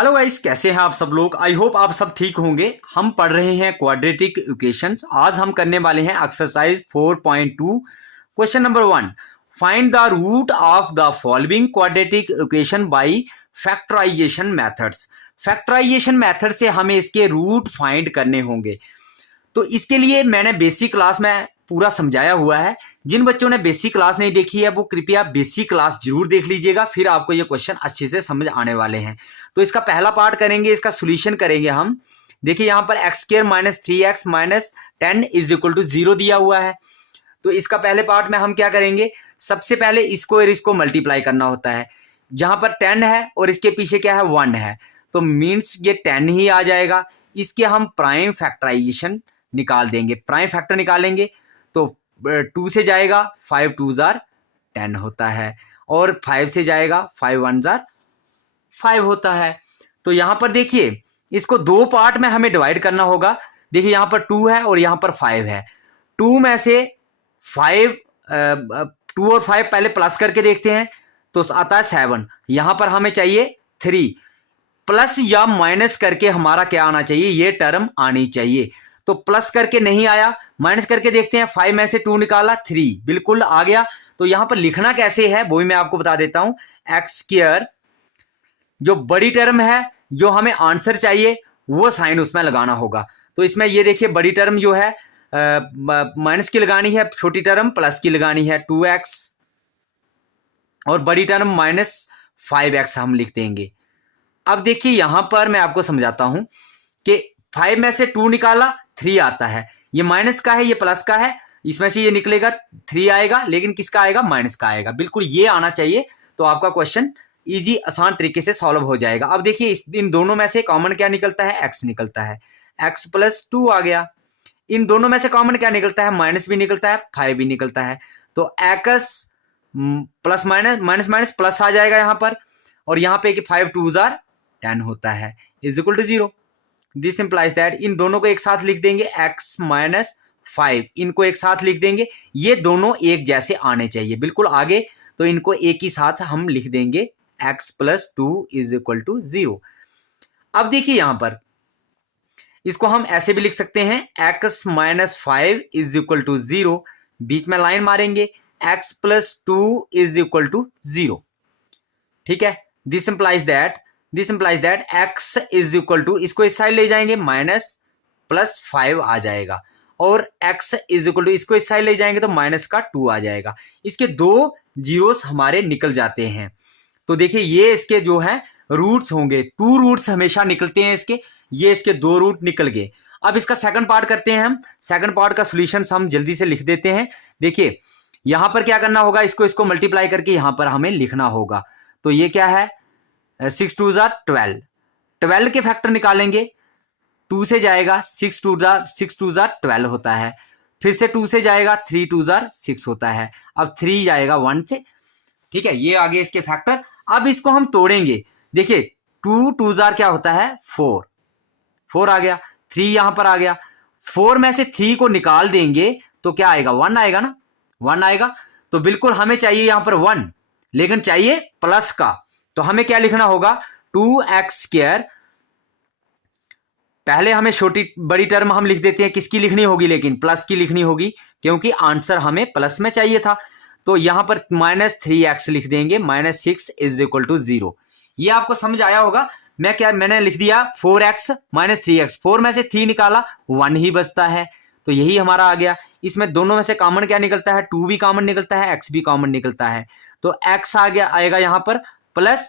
Hello guys, कैसे हैं आप सब लोग। आई होप आप सब ठीक होंगे। हम पढ़ रहे हैं क्वाड्रेटिक इक्वेशंस। आज हम करने वाले हैं exercise 4.2 question number 1। Find the root of the following quadratic equation by factorisation methods. Factorisation method से हमें इसके रूट फाइंड करने होंगे। तो इसके लिए मैंने बेसिक क्लास में पूरा समझाया हुआ है। जिन बच्चों ने बेसिक क्लास नहीं देखी है वो कृपया बेसिक क्लास जरूर देख लीजिएगा, फिर आपको ये क्वेश्चन अच्छे से समझ आने वाले हैं। तो इसका पहला पार्ट करेंगे, इसका सॉल्यूशन करेंगे हम। देखिए यहाँ पर x square minus 3x minus 10 is equal to 0 दिया हुआ है। तो इसका पहले पार्ट में हम क्या करेंगे, सबसे पहले इसको और इसको मल्टीप्लाई करना होता है। जहां पर 10 है और इसके पीछे क्या है 1 है, तो मीन्स ये 10 ही आ जाएगा। इसके हम प्राइम फैक्टराइजेशन निकाल देंगे, प्राइम फैक्टर निकालेंगे तो 2 से जाएगा 5 2 जार 10 होता है, और 5 से जाएगा 5 1 जार 5 होता है। तो यहां पर देखिए इसको दो पार्ट में हमें डिवाइड करना होगा। देखिए यहां पर 2 है और यहां पर 5 है। 2 में से 5 2 और 5 पहले प्लस करके देखते हैं तो आता है 7। यहां पर हमें चाहिए 3, प्लस या माइनस करके हमारा क्या आना चाहिए, ये टर्म आनी चाहिए। तो प्लस करके नहीं आया, माइनस करके देखते हैं। 5 में से 2 निकाला 3, बिल्कुल आ गया। तो यहां पर लिखना कैसे है वो भी मैं आपको बता देता हूं। एक्स स्क्वायर जो बड़ी टर्म है, जो हमें आंसर चाहिए वो साइन उसमें लगाना होगा। तो इसमें ये देखिए बड़ी टर्म जो है माइनस की लगानी है, छोटी टर्म प्लस की लगानी है 2x, और बड़ी टर्म माइनस 5x हम लिख देंगे। अब देखिए यहां पर मैं आपको समझाता हूं कि 5 में से 2 निकाला 3 आता है। ये माइनस का है, ये प्लस का है, इसमें से ये निकलेगा 3 आएगा, लेकिन किसका आएगा, माइनस का आएगा। बिल्कुल ये आना चाहिए, तो आपका क्वेश्चन इजी आसान तरीके से सॉल्व हो जाएगा। अब देखिए इन दोनों में से कॉमन क्या निकलता है, x निकलता है, x प्लस 2 आ गया। इन दोनों में से कॉमन क्या निकलता है, माइनस भी निकलता है, 5 भी निकलता है। तो x plus minus minus minus plus आ जाएगा यहां पर, और यहां पे कि 5 2 जार 10 होता है is equal to 0। This implies that इन दोनों को एक साथ लिख देंगे, x माइनस 5 इनको एक साथ लिख देंगे। ये दोनों एक जैसे आने चाहिए बिल्कुल आगे, तो इनको एक ही साथ हम लिख देंगे, x plus 2 is equal to 0। अब देखिए यहां पर इसको हम ऐसे भी लिख सकते हैं, x minus 5 is equal to 0, बीच में लाइन मारेंगे, x plus 2 is equal to 0। ठीक है, this implies that x is equal to, इसको इस साइड ले जाएंगे माइनस प्लस 5 आ जाएगा, और x इज इक्वल टू इसको इस साइड ले जाएंगे तो माइनस का 2 आ जाएगा। इसके दो जीरोस हमारे निकल जाते हैं। तो देखिए ये इसके जो है रूट्स होंगे, 2 रूट्स हमेशा निकलते हैं इसके, ये इसके 2 रूट निकल गए। अब इसका सेकंड पार्ट करते हैं हम। सेकंड पार्ट का सॉल्यूशन हम जल्दी से लिख देते हैं। देखिए यहां पर क्या करना होगा, इसको मल्टीप्लाई करके यहां पर हमें लिखना होगा। तो ये क्या है, 6 2 जार 12, 12 के फैक्टर निकालेंगे। 2 से जाएगा 6 2 जार 12 होता है, फिर से 2 से जाएगा 3 2 जार 6 होता है, अब 3 जाएगा 1 से। ठीक है, ये आगे इसके फैक्टर। अब इसको हम तोड़ेंगे। देखिए 2 2 जार क्या होता है, 4 आ गया, 3 यहां पर आ गया। 4 में से 3 को निकाल देंगे तो क्या आएगा, 1 आएगा ना, 1 आएगा। तो बिल्कुल हमें चाहिए यहां पर 1, लेकिन चाहिए प्लस का। तो हमें क्या लिखना होगा, 2x स्क्वायर, पहले हमें छोटी बड़ी टर्म हम लिख देते हैं, किसकी लिखनी होगी, लेकिन प्लस की लिखनी होगी, क्योंकि आंसर हमें प्लस में चाहिए था। तो यहां पर माइनस 3x लिख देंगे, माइनस 6 इज इक्वल टू 0। ये आपको समझ आया होगा। मैंने लिख दिया 4x माइनस 3x, 4 में से 3 निकाला 1 ही बचता है, तो यही हमारा आ गया। इसमें दोनों में से कॉमन क्या निकलता है, 2 भी कॉमन निकलता है, x भी कॉमन निकलता है। तो x आ गया आएगा यहां पर प्लस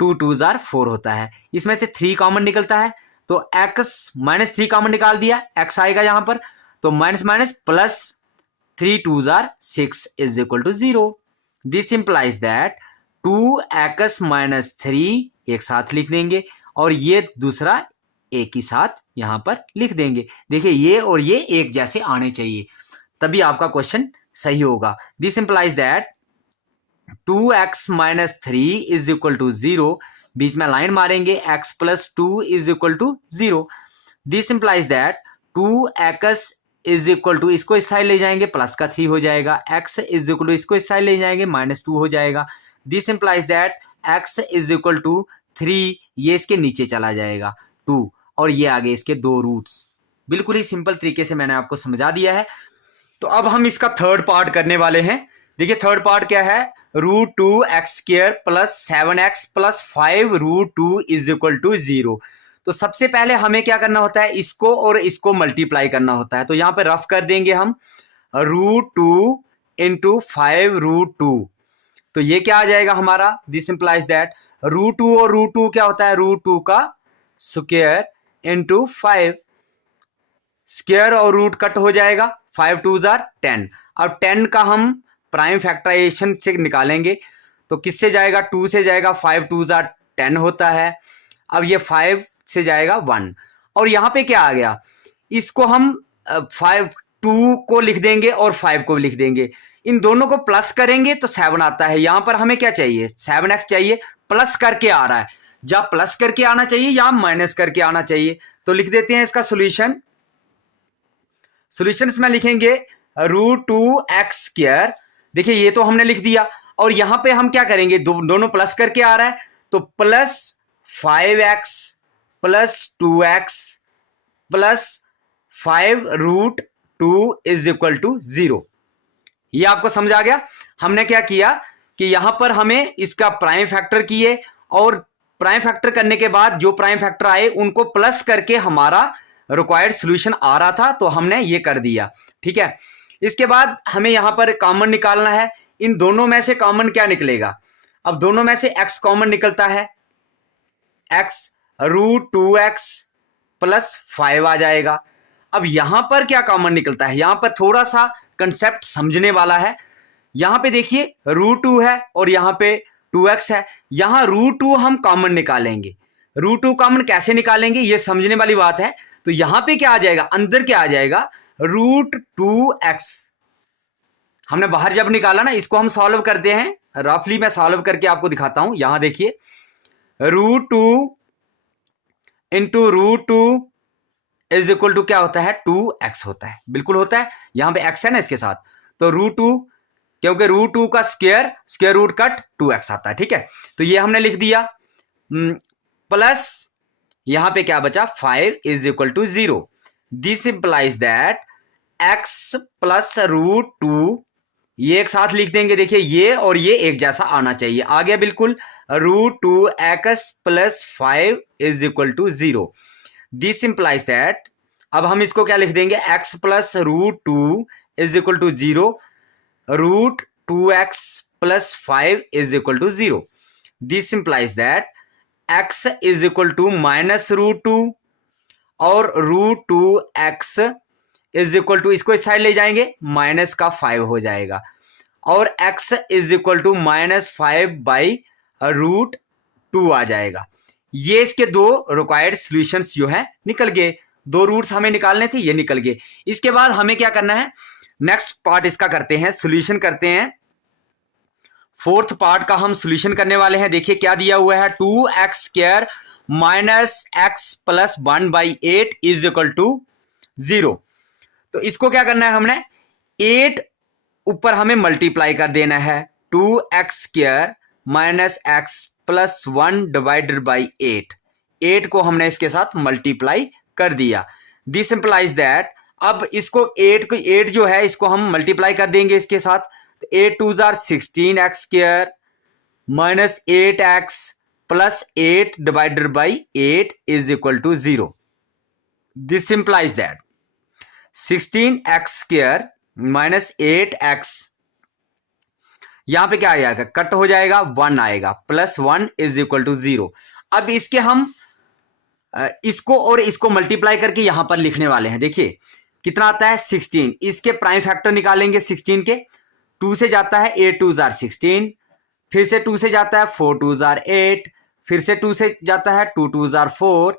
2 2 जार 4 होता है। इसमें से 3 कॉमन निकलता है, तो x माइनस 3 कॉमन निकाल दिया, x आएगा यहां पर, तो माइनस माइनस प्लस 3 2 जार 6 is equal to 0। This implies that 2x minus 3 एक साथ लिख देंगे, और ये दूसरा एक ही साथ यहां पर लिख देंगे। देखिए ये और ये एक जैसे आने चाहिए, तभी आपका क्वेश्चन सही होगा। This implies that 2x minus 3 is equal to 0, बीच में लाइन मारेंगे, x plus 2 is equal to 0। This implies that 2x is equal to, इसको इस साइड ले जाएंगे प्लस का 3 हो जाएगा, x इज इक्वल टू इसको इस साइड ले जाएंगे माइनस 2 हो जाएगा। This implies that x is equal to 3, ये इसके नीचे चला जाएगा 2, और ये आगे इसके 2 रूट्स। बिल्कुल ही सिंपल तरीके से मैंने आपको समझा दिया है। तो अब हम इसका थर्ड पार्ट करने वाले हैं। देखिए थर्ड पार्ट क्या है, √2x² plus 7x plus 5√2 is equal to 0। तो सबसे पहले हमें क्या करना होता है, इसको और इसको मल्टीप्लाई करना होता है। तो यहां पे रफ कर देंगे हम, √2 इंटू 5√2। तो ये क्या आ जाएगा हमारा, दिस इंप्लाइज दैट √2 और √2 क्या होता है, √2 का स्क्वायर इंटू 5, स्क्वायर और रूट कट हो जाएगा, 5 2 10। अब 10 का हम प्राइम फैक्टराइजेशन से निकालेंगे तो किससे जाएगा, 2 से जाएगा, 5 2 10 होता है। अब ये 5 से जाएगा 1, और यहां पे क्या आ गया, इसको हम 2 को लिख देंगे और 5 को लिख देंगे, इन दोनों को प्लस करेंगे तो 7 आता है। यहां पर हमें क्या चाहिए, 7x चाहिए, प्लस करके आ रहा है, या प्लस करके आना चाहिए या माइनस करके आना चाहिए। तो लिख देते हैं इसका सॉल्यूशन। सॉल्यूशन में लिखेंगे √2x²। देखिए ये तो हमने लिख दिया, और यहां पे हम क्या करेंगे, दोनों प्लस करके आ रहा है, तो plus 5x plus 2x plus 5√2 is equal to 0। ये आपको समझ आ गया। हमने क्या किया कि यहां पर हमें इसका प्राइम फैक्टर किए, और प्राइम फैक्टर करने के बाद जो प्राइम फैक्टर आए उनको प्लस करके हमारा रिक्वायर्ड सॉल्यूशन आ रहा था, तो हमने ये कर दिया। ठीक है, इसके बाद हमें यहां पर कॉमन निकालना है। इन दोनों में से कॉमन क्या निकलेगा, अब दोनों में से x कॉमन निकलता है, x √2x प्लस 5 आ जाएगा। अब यहां पर क्या कॉमन निकलता है, यहां पर थोड़ा सा कंसेप्ट समझने वाला है। यहां पे देखिए √2 है और यहां पे 2x है, यहां √2 हम कॉमन निकालेंगे। √2 कॉमन कैसे निकालेंगे, ये समझने वाली बात है। तो यहां पे क्या आ जाएगा, अंदर क्या आ जाएगा, √2x। हमने बाहर जब निकाला ना, इसको हम सॉल्व करते हैं, रफली मैं सॉल्व करके आपको दिखाता हूं। यहां देखिए √2 इंटू √2 इज इक्वल टू क्या होता है, 2x होता है, बिल्कुल होता है। यहां पे x है ना इसके साथ, तो √2, क्योंकि √2 का स्क्वायर रूट कट 2x आता है। ठीक है, तो ये हमने लिख दिया, प्लस यहां पे क्या बचा, 5 is equal to 0। This implies that x plus √2, ये एक साथ लिख देंगे। देखिए ये और ये एक जैसा आना चाहिए, आ गया बिल्कुल, √2x plus 5 is equal to 0। This implies that, अब हम इसको क्या लिख देंगे, x plus √2 is equal to 0, √2x plus 5 is equal to 0। This implies that x is equal to minus √2 और √2x इज इक्वल टू, इसको इस साइड ले जाएंगे, माइनस का 5 हो जाएगा, और x इज इक्वल टू -5/√2 आ जाएगा। ये इसके दो रिक्वायर्ड सॉल्यूशंस जो है निकल गए। 2 रूट्स हमें निकालने थे, ये निकल गए। इसके बाद हमें क्या करना है, नेक्स्ट पार्ट इसका करते हैं, सॉल्यूशन करते हैं। फोर्थ पार्ट का हम सॉल्यूशन करने वाले हैं। देखिए क्या दिया हुआ है, 2x² minus x plus 1/8 is equal to 0। तो इसको क्या करना है, हमने 8 ऊपर हमें मल्टीप्लाई कर देना है, 2x² माइनस x प्लस 1/8। 8 को हमने इसके साथ मल्टीप्लाई कर दिया। दिस इंप्लाइज दैट, अब इसको 8 जो है इसको हम मल्टीप्लाई कर देंगे इसके साथ, तो 8 2 16x² minus 8x plus 8/8 is equal to 0। This implies that 16x² minus 8x, यहां पे क्या आ जाएगा, कट हो जाएगा, 1 आएगा, प्लस 1 इज इक्वल टू 0। अब इसके हम इसको और इसको मल्टीप्लाई करके यहां पर लिखने वाले हैं। देखिए कितना आता है, 16। इसके प्राइम फैक्टर निकालेंगे 16 के, 2 से जाता है 8 2 16, फिर से 2 से जाता है 4 2 8, फिर से 2 से जाता है 2 2 4,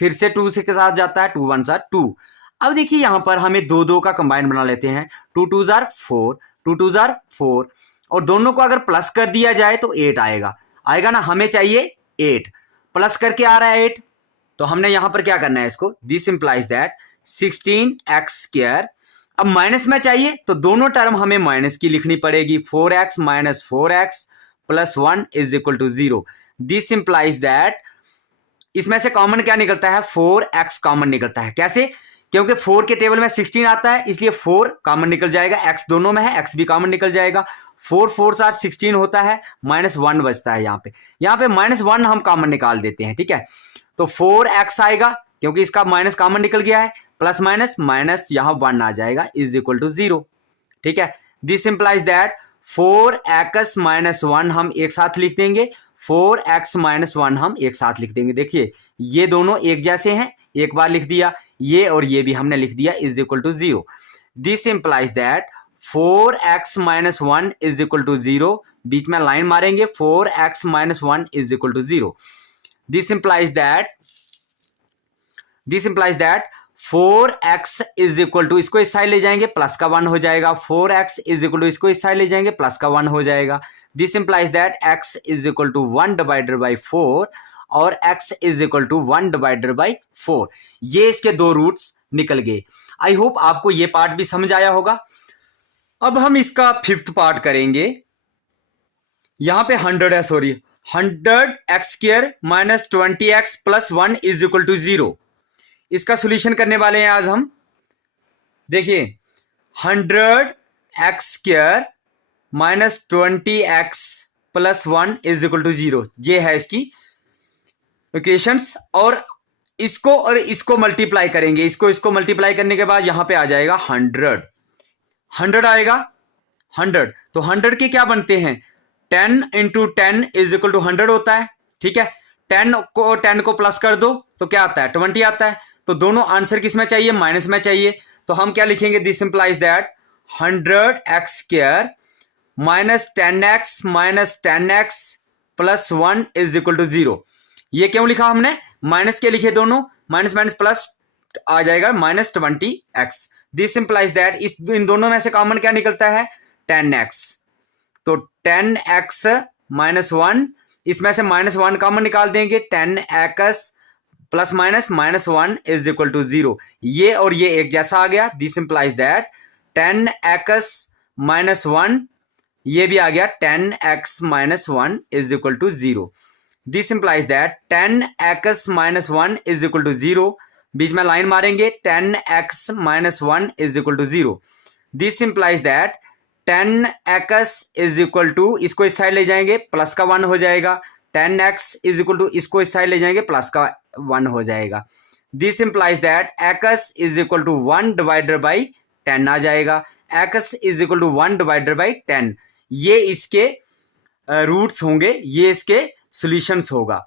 फिर से 2 से के साथ जाता है 2 1 2। अब देखिए यहां पर हमें 2 2 का कंबाइन बना लेते हैं, 2 2 4, 2 2 4, और दोनों को अगर प्लस कर दिया जाए तो 8 आएगा ना, हमें चाहिए 8, प्लस करके आ रहा है 8, तो हमने यहां पर क्या करना है इसको, दिस इंप्लाइज दैट 16x²। अब माइनस में चाहिए तो दोनों टर्म हमें माइनस की लिखनी पड़ेगी, 4x minus 4x plus 1 is equal to 0। This implies that इसमें से कॉमन क्या निकलता है, 4x कॉमन निकलता है। कैसे? क्योंकि 4 के टेबल में 16 आता है, इसलिए 4 कॉमन निकल जाएगा, x दोनों में है, x भी कॉमन निकल जाएगा। 4 4 आर 16 होता है, -1 बचता है। यहाँ पे -1 हम कॉमन निकाल देते हैं, ठीक है। तो 4x आएगा क्योंकि इसका माइनस कॉमन निकल गया है, प्लस माइनस माइनस यहाँ 1 आ जाएगा, इज इक्वल टू 0, ठीक है। दिस इंप्लाइज दैट 4x - 1 हम एक साथ लिख देंगे, 4x - 1 हम एक साथ लिख देंगे। देखिए ये दोनों एक जैसे हैं, एक बार लिख दिया, ये और ये भी हमने लिख दिया, is equal to 0। This implies that 4x - 1 is equal to 0, बीच में लाइन मारेंगे, 4x - 1 is equal to 0। This implies that 4x is equal to, इसको इस साइड ले जाएंगे, प्लस का 1 हो जाएगा, 4x इज इक्वल टू, इसको इस साइड ले जाएंगे, प्लस का 1 हो जाएगा। This implies that x is equal to 1 divided by 4 और x is equal to 1 divided by 4। ये इसके दो रूट्स निकल गए। आई होप आपको ये पार्ट भी समझ आया होगा। अब हम इसका 5th पार्ट करेंगे। यहां पे 100 है, sorry, 100x² - 20x + 1 is equal to 0। इसका सॉल्यूशन करने वाले हैं आज हम। देखिए 100x² - 20x + 1 is equal to 0, ये है इसकी इक्वेशंस। और इसको मल्टीप्लाई करेंगे, इसको मल्टीप्लाई करने के बाद यहां पे आ जाएगा 100 आएगा 100। तो 100 के क्या बनते हैं, 10 × 10 इज इक्वल टू 100 होता है, ठीक है। 10 को प्लस कर दो तो क्या आता है, 20 आता है। तो दोनों आंसर किस में चाहिए, माइनस में चाहिए। तो हम क्या लिखेंगे, this implies that 100x² - 10x - 10x + 1 is equal to 0। ये क्यों लिखा हमने, माइनस के लिखे दोनों, माइनस माइनस प्लस आ जाएगा, -20x। दिस इंप्लाइज दैट इन दोनों में से कॉमन क्या निकलता है, 10x। तो 10x - 1, इसमें से -1 कॉमन निकाल देंगे, 10x + -1 इज इक्वल टू 0। ये और ये एक जैसा आ गया। दिस इंप्लाइज दैट 10x - 1, ये भी आ गया, 10x - 1 is equal to 0। This implies that 10x - 1 is equal to 0, बीच में लाइन मारेंगे, 10x - 1 is equal to 0। This implies that 10x is equal to, इसको इस साइड ले जाएंगे, प्लस का 1 हो जाएगा, 10x इज इक्वल टू, इसको इस साइड ले जाएंगे, प्लस का 1 हो जाएगा। This implies that x is equal to 1 divided by 10 आ जाएगा, x is equal to 1 divided by 10। ये इसके रूट्स होंगे, ये इसके सॉल्यूशंस होगा।